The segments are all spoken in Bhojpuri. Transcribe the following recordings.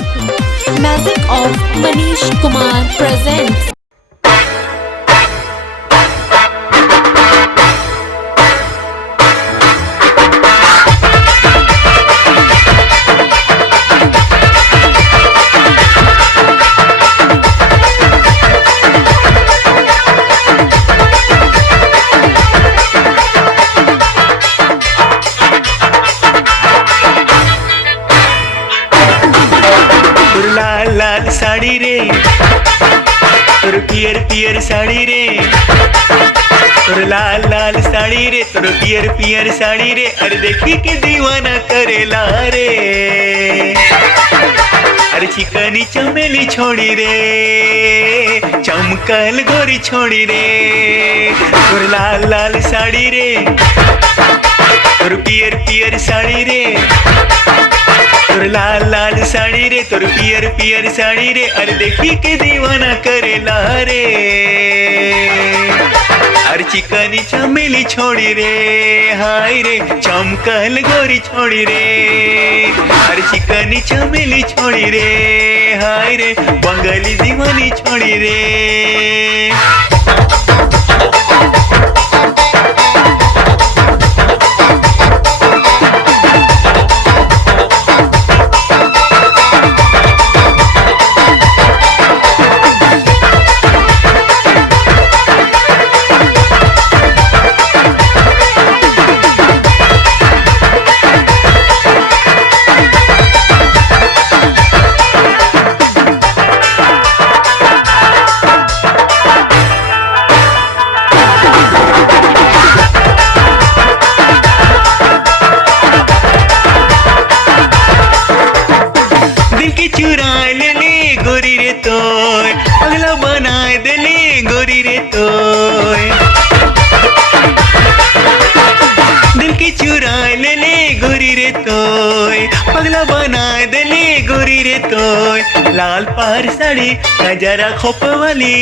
Magic of Manish Kumar presents. लाल लाल साड़ी रे तोर पियर पियर साड़ी रे तोर लाल लाल साड़ी रे तोर पियर पियर साड़ी रे अरे देखी के दीवाना करेला रे अरे चिकनी चमेली छोड़ी रे चमकल गोरी छोड़ी रे तोर लाल लाल साड़ी रे तोर पियर पियर साड़ी रे तोर लाल लाल साड़ी रे तोर पियर पियर साड़ी रे अरे देखी के दीवाना करेला रे अरे चिकनी चमेली छोड़ी रे हाय रे चमकल गोरी छोड़ी रे अरे चिकनी चमेली छोड़ी रे हाय रे बंगाली दीवानी छोड़ी रे चुरा ले गोरी रे तोय पगला बना दे ले गोरी रे तोय दिल की चुरा ले गोरी रे तोय पगला बना दे ले गोरी रे तोय लाल पार साड़ी नजरा खोप वाली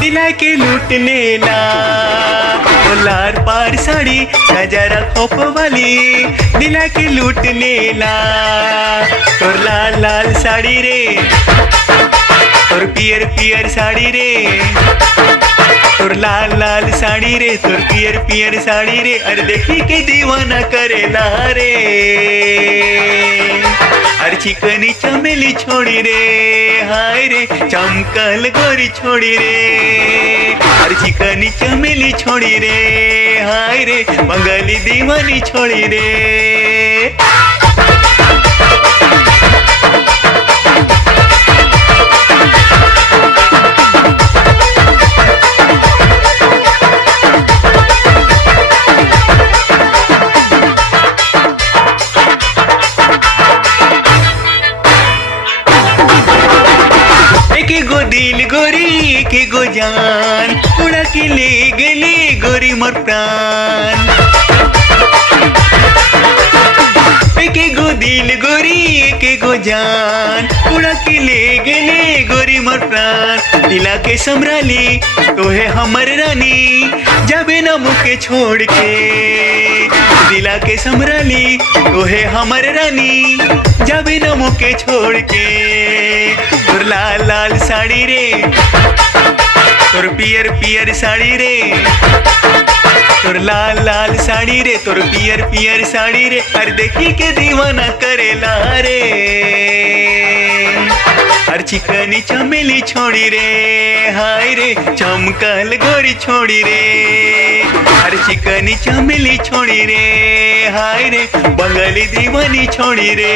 दिला के लूट लेला लाल पार साड़ी नजरा खोप वाली दिला के लूट लेला तोर लाल लाल साड़ी रे तोर पियर पियर साड़ी रे तोर लाल लाल साड़ी रे तोर पियर पियर साड़ी रे अरे देखी के दीवाना करेला रे अरे चिकनी चमेली छोड़ी रे हाय रे चमकल गोरी छोड़ी रे अरे चिकनी चमेली छोड़ी रे हाय रे बंगाली दीवानी छोड़ी रे गो दिल गोरी के गो जान उड़ा के ले गेली गोरी मोर प्राण के गो दिल गोरी के गो जान उड़ा के ले गेली गोरी मोर प्राण दिला के संभराली तो है हमर रानी जाबे ना मुके छोड़ के दिला के संभराली तो है हमर रानी जाबे ना मुके छोड़ के तोर लाल लाल साड़ी रे तोर पियर पियर साड़ी रे तोर लाल लाल साड़ी रे तोर पियर पियर साड़ी रे अरे देखी के दीवाना करेला रे अरे चिकनी चमेली छोड़ी रे हाय रे चमकल गोरी छोड़ी रे अरे चिकनी चमेली छोड़ी रे हाय रे बंगाली दीवानी छोड़ी रे